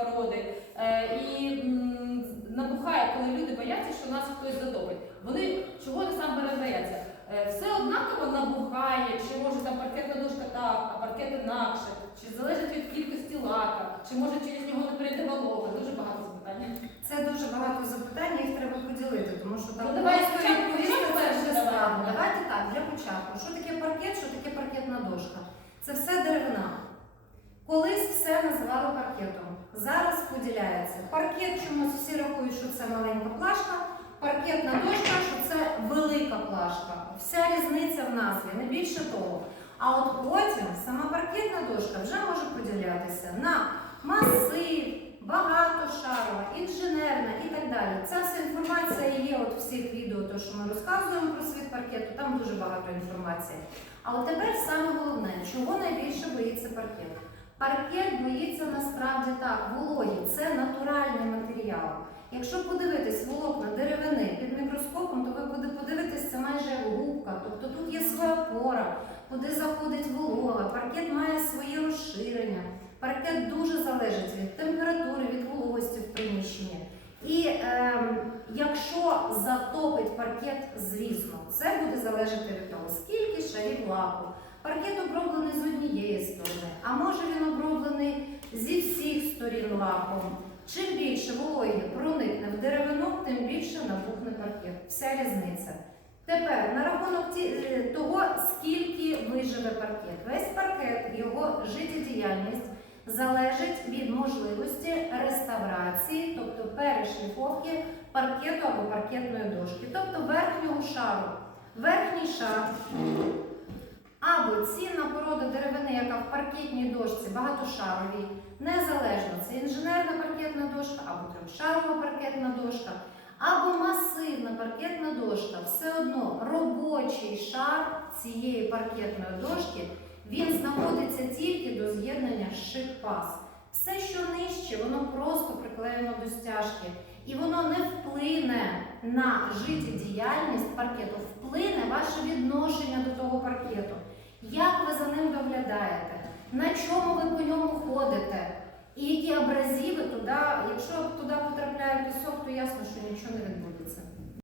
породи. Е, і набухає, коли люди бояться, що нас хтось затопить. Вони чого насамперед бояться? Е, Все однаково набухає, чи може там паркетна дошка так, а паркет інакше, чи залежить від кількості лака, чи може через нього не прийде волога. Дуже багато запитань. Це дуже багато запитань, їх треба поділити, тому що там Ну, давай спочатку це вже давай. Давайте так, для початку. Що таке паркет, що таке паркетна дошка? Це все Зараз поділяється. Паркет чомусь всі рахують, що це маленька плашка, паркетна дошка, що це велика плашка. Вся різниця в назві, не більше того. А от потім сама паркетна дошка вже може поділятися на масив, багатошарова, інженерна і так далі. Ця вся інформація є от в всіх відео, то що ми розказуємо про світ паркету, там дуже багато інформації. А от тепер саме головне, чого найбільше боїться паркет? Паркет боїться вологі, це натуральний матеріал. Якщо подивитись волокна деревини під мікроскопом, то ви буде подивитись, це майже губка. Тобто тут є своя пора, куди заходить волога, паркет має своє розширення. Паркет дуже залежить від температури, від вологості в приміщенні. І ем, якщо затопить паркет, звісно, це буде залежати від того, скільки шарів лаку. Паркет оброблений з однієї сторони, а може він оброблений зі всіх сторін лаком. Чим більше вологі проникне в деревину, тим більше набухне паркет. Вся різниця. Тепер на рахунок е, того, скільки виживе паркет. Весь паркет, його життєдіяльність залежить від можливості реставрації, тобто перешліфовки паркету або паркетної дошки, тобто верхнього шару. Верхній шар або цінна порода деревини, яка в паркетній дошці багатошаровій, незалежно це інженерна паркетна дошка, або трьохшарова паркетна дошка, або масивна паркетна дошка, все одно робочий шар цієї паркетної дошки він знаходиться тільки до з'єднання шип-пас. Все, що нижче, воно просто приклеєно до стяжки. І воно не вплине на життєдіяльність паркету, вплине ваше відношення до того паркету. Як ви за ним доглядаєте? На чому ви по ньому ходите? І які абразиви туди, якщо туди потрапляє пісок, то ясно, що нічого не відбудеться.